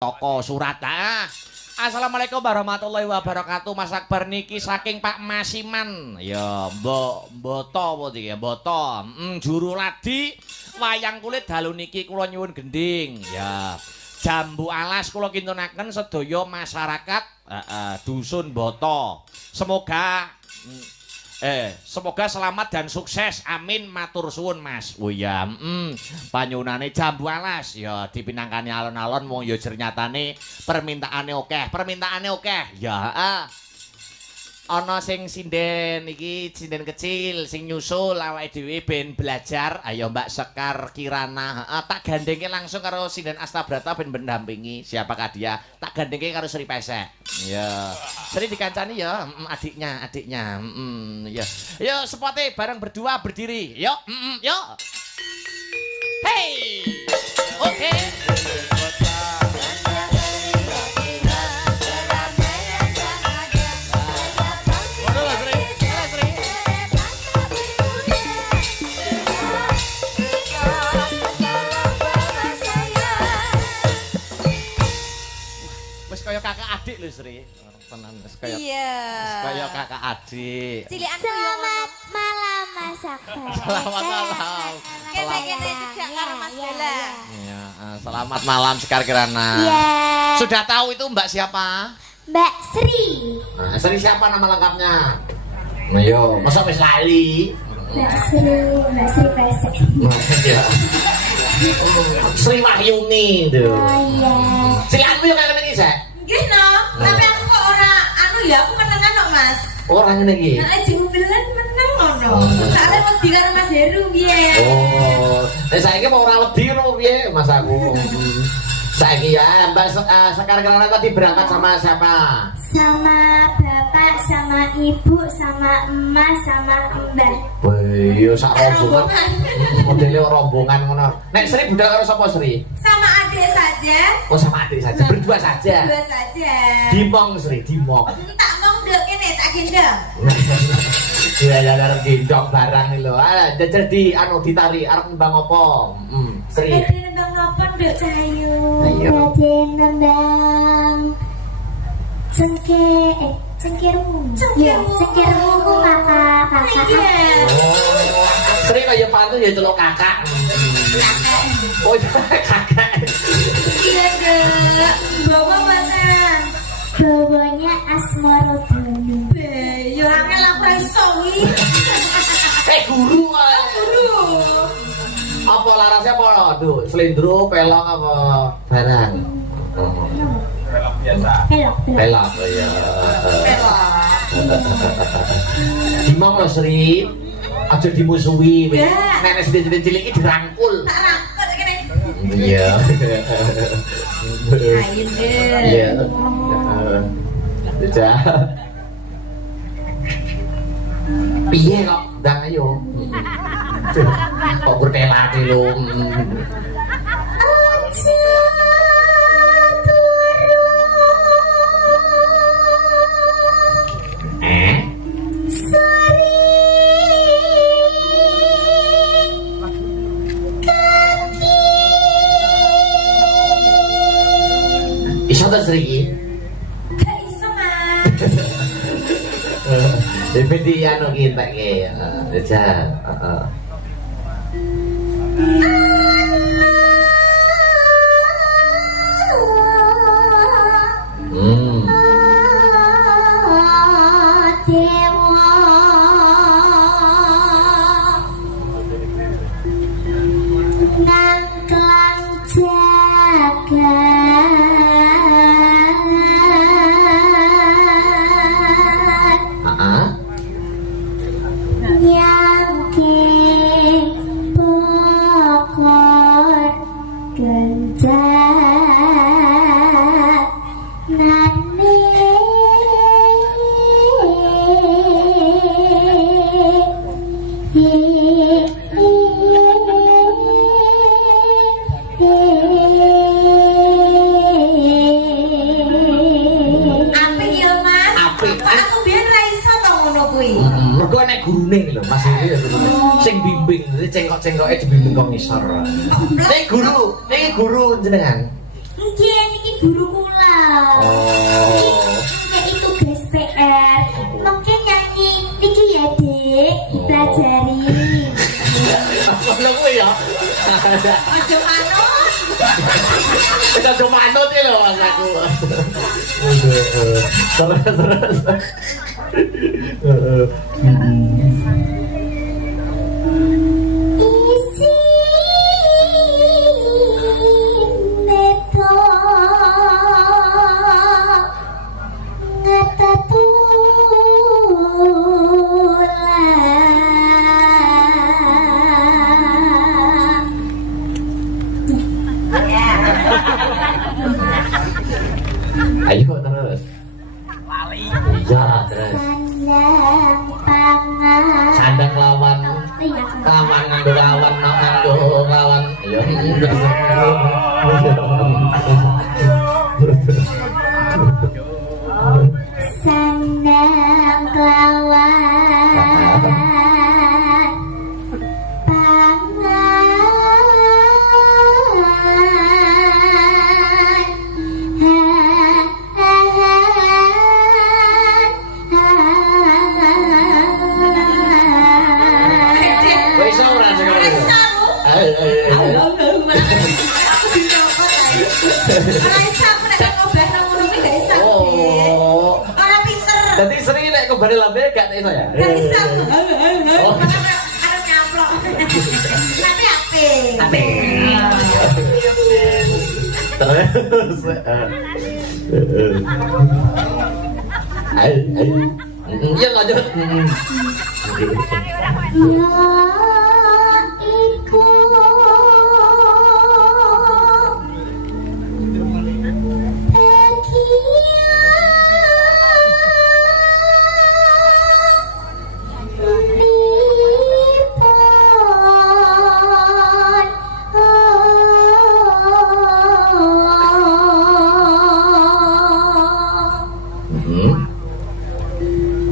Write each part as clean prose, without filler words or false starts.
toko surat. Assalamualaikum warahmatullahi wabarakatuh. Mas Akbar niki saking Pak Masiman. Ya, Mboto apa iki ya? Mboto. Juru ladi wayang kulit dalu niki kula nyuwun gending. Ya. Jambu alas kula kintunaken sedaya masyarakat dusun Mboto. Semoga selamat dan sukses. Amin, matur suwun Mas. Oh ya, panyunane jambu alas ya dipinangkani alon-alon wong ya jernyatane permintaane akeh. Ya, ana sing sinden iki sinden kecil sing nyusul awake dhewe ben belajar. Ayo Mbak Sekar Kirana, tak gandengke langsung karo sinden Astabrata ben mendampingi. Siapakah dia? Tak gandengke karo Sri Pesek. Ya. Sri dikancani ya, adiknya. Ya. Yo sepote bareng berdua berdiri. Yuk, yuk. Hey. Oke. Kaya kakak adik lho Sri. Tenan wis kaya. Iya. Kaya kakak adik. Cilikanku yo selamat malam Mas Akbar. Selamat malam. Kene juga karo Mas Bella. Iya, selamat malam Sekar Kirana. Iya. Sudah tahu itu Mbak siapa? Mbak Sri. Nah, Sri siapa nama lengkapnya? Ayo, masa wis lali? Mbak Sri Pesek. Iya. Sri Wahyuni itu. Oh iya. Cilikanmu yo kaya ngene iki, Sek. Nggih no, tapi aku kok ora aku menengan kok Mas. Ora ngene iki. Nek jumbelan meneng ngono. Soale wedi karo Mas Heru piye. Oh, saiki mau ora wedi ngono piye Mas aku. Saiki ya Mbak Sekar Kirana tadi berangkat sama siapa? Sama bapak, sama ibu, sama emas, sama mbak. Iya sak rombongan. Modele rombongan ngono. Nek Sri budal karo sapa Sri? Sama adik saja. Oh sama adik saja, berdua saja. Berdua saja. Dimong Sri, dimong. Tak mong ndek kene tak gendong. Iya ya arep gendong barang lho. Jajal di ditari arep nembang apa? Sri. Badhe nembang napa ndek Cahayu? Ayo. Badhe nembang cengkirmu. Iya, cengkirmu kakak. Iya. Oh, Sri kaya pantun ya celuk kakak. Oh, kakak. Iya, Dek. Bawa mana? Bawanya Asmarodoni. Yo angel aku ra iso wi. Guru. Guru. Apa larasnya apa? Tuh, selindro, pelong apa barang? Pelong, oh iya. Dimong lo Sri, aja dimusuhi. Nenek sedih cilik ini dirangkul. Tak rangkul kene. Iya. Ayo, Dek. Iya. Iya. Piye kok, ndang ayo. Kok bertelati lu. Iso ta Sri? Gak iso, Mas. Dadi anu kita ki. Aja, heeh. Gurune lho Mas iki sing bimbing, cengkok-cengkoke dibimbing kok ngisor. Nek guru jenengan. Nggih niki guru Oh. Ini tugas PR. Mungkin nyanyi niki ya dek, dipelajari. Ngono kuwi ya. Aja manut. Kita cuma manut iki lho Mas aku. Terus. Isi neto Ayo terus. Iya terus. sandang pangan. Sandang lawan. Iya, Kawan nganggo lawan, nganggo lawan. Ya. sandang kelawan Wis ora sekarang. Aku dirokok ae. Ora iso aku nek ngobahno ngono kuwi gak iso. Oh. Ora pinter. Dadi sering nek kembali lambe gak iso ya. Gak iso. Arep nyamplok. Tapi apik. Terus. Ayo. Iya lanjut. ya iku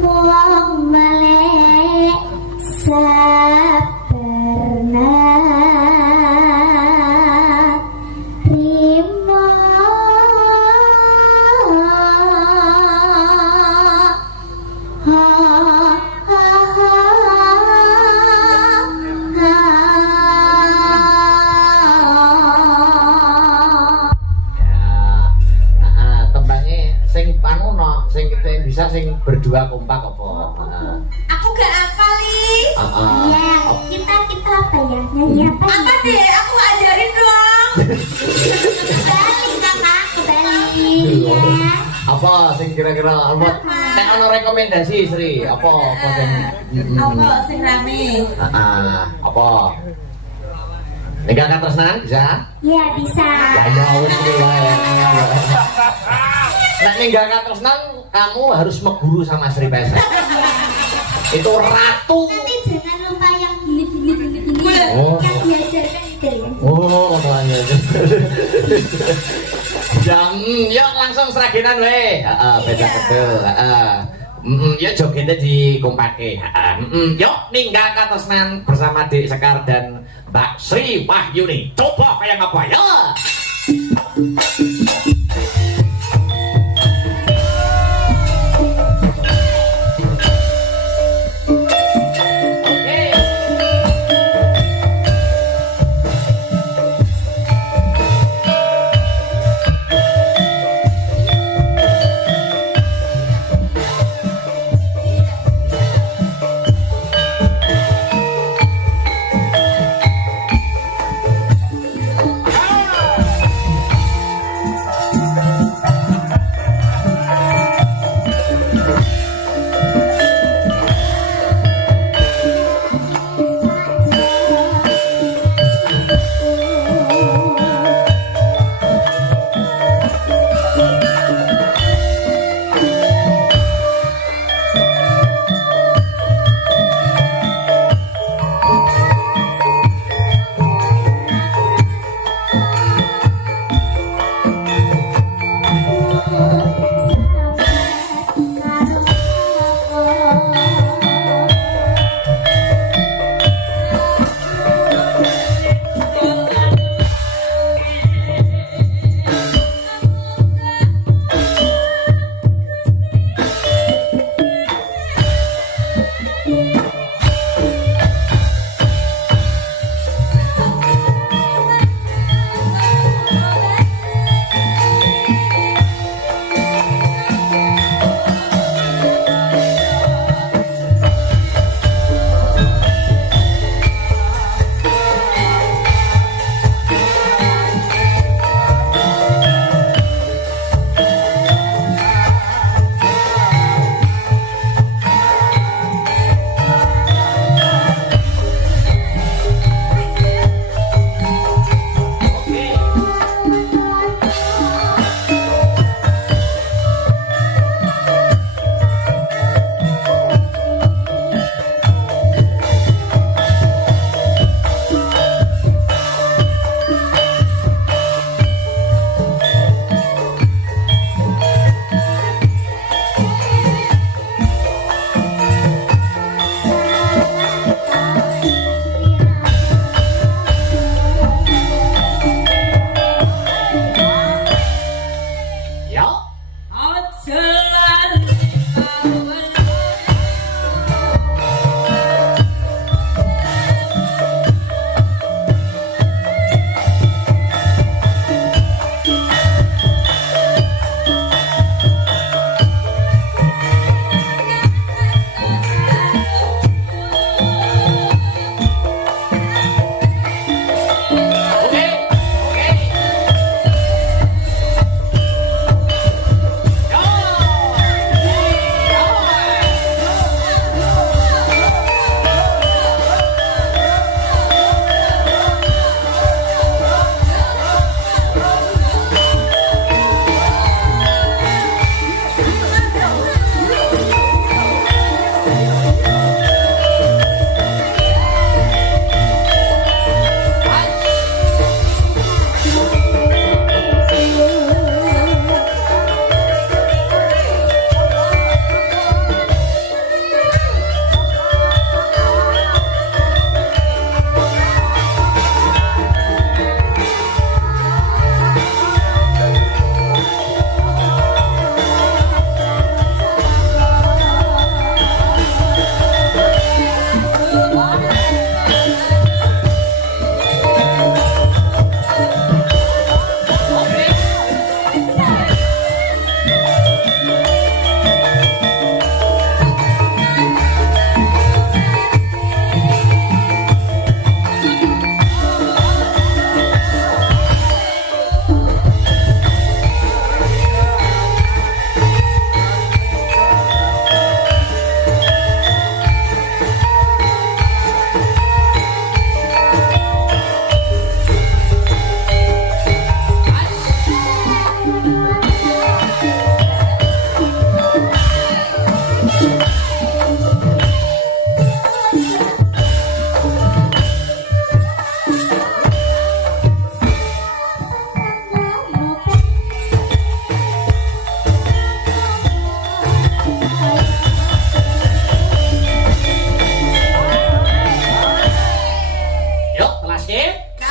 wong melek sabarna rimo Tembangnya sing panu no, sing kita bisa sing berdua kompak apa? Aku gak hafal nih. ya kita apa ya nyanyi apa Apa deh? Aku ajarin dong. kembali kakak kembali ya Apa sing kira-kira apa? Nek ana rekomendasi Sri, apa sing Apa sing rame? apa? Ninggalkan tresnan bisa? ya bisa Ya wis wae. Nek ninggalkan tresnan kamu harus meguru sama Sri Pesa. Itu ratu. tapi jangan lupa yang gini Oh. yang diajarkan itu ya Oh, makanya. Jam, yuk langsung seragenan we. Heeh, beda betul. Heeh. Ya jogetnya dikompake. Yuk ninggalkan tresnan bersama Dik Sekar dan Mbak Sri Wahyuni. Coba kayak apa ya? Oke.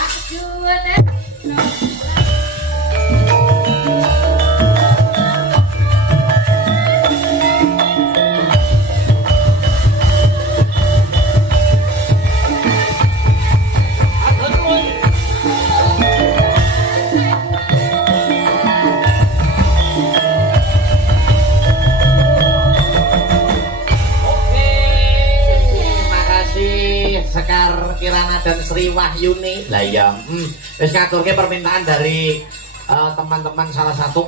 Junet. Sekar Kirana dan Sri Wahyuni lah ya wis ngaturke permintaan dari teman-teman salah satu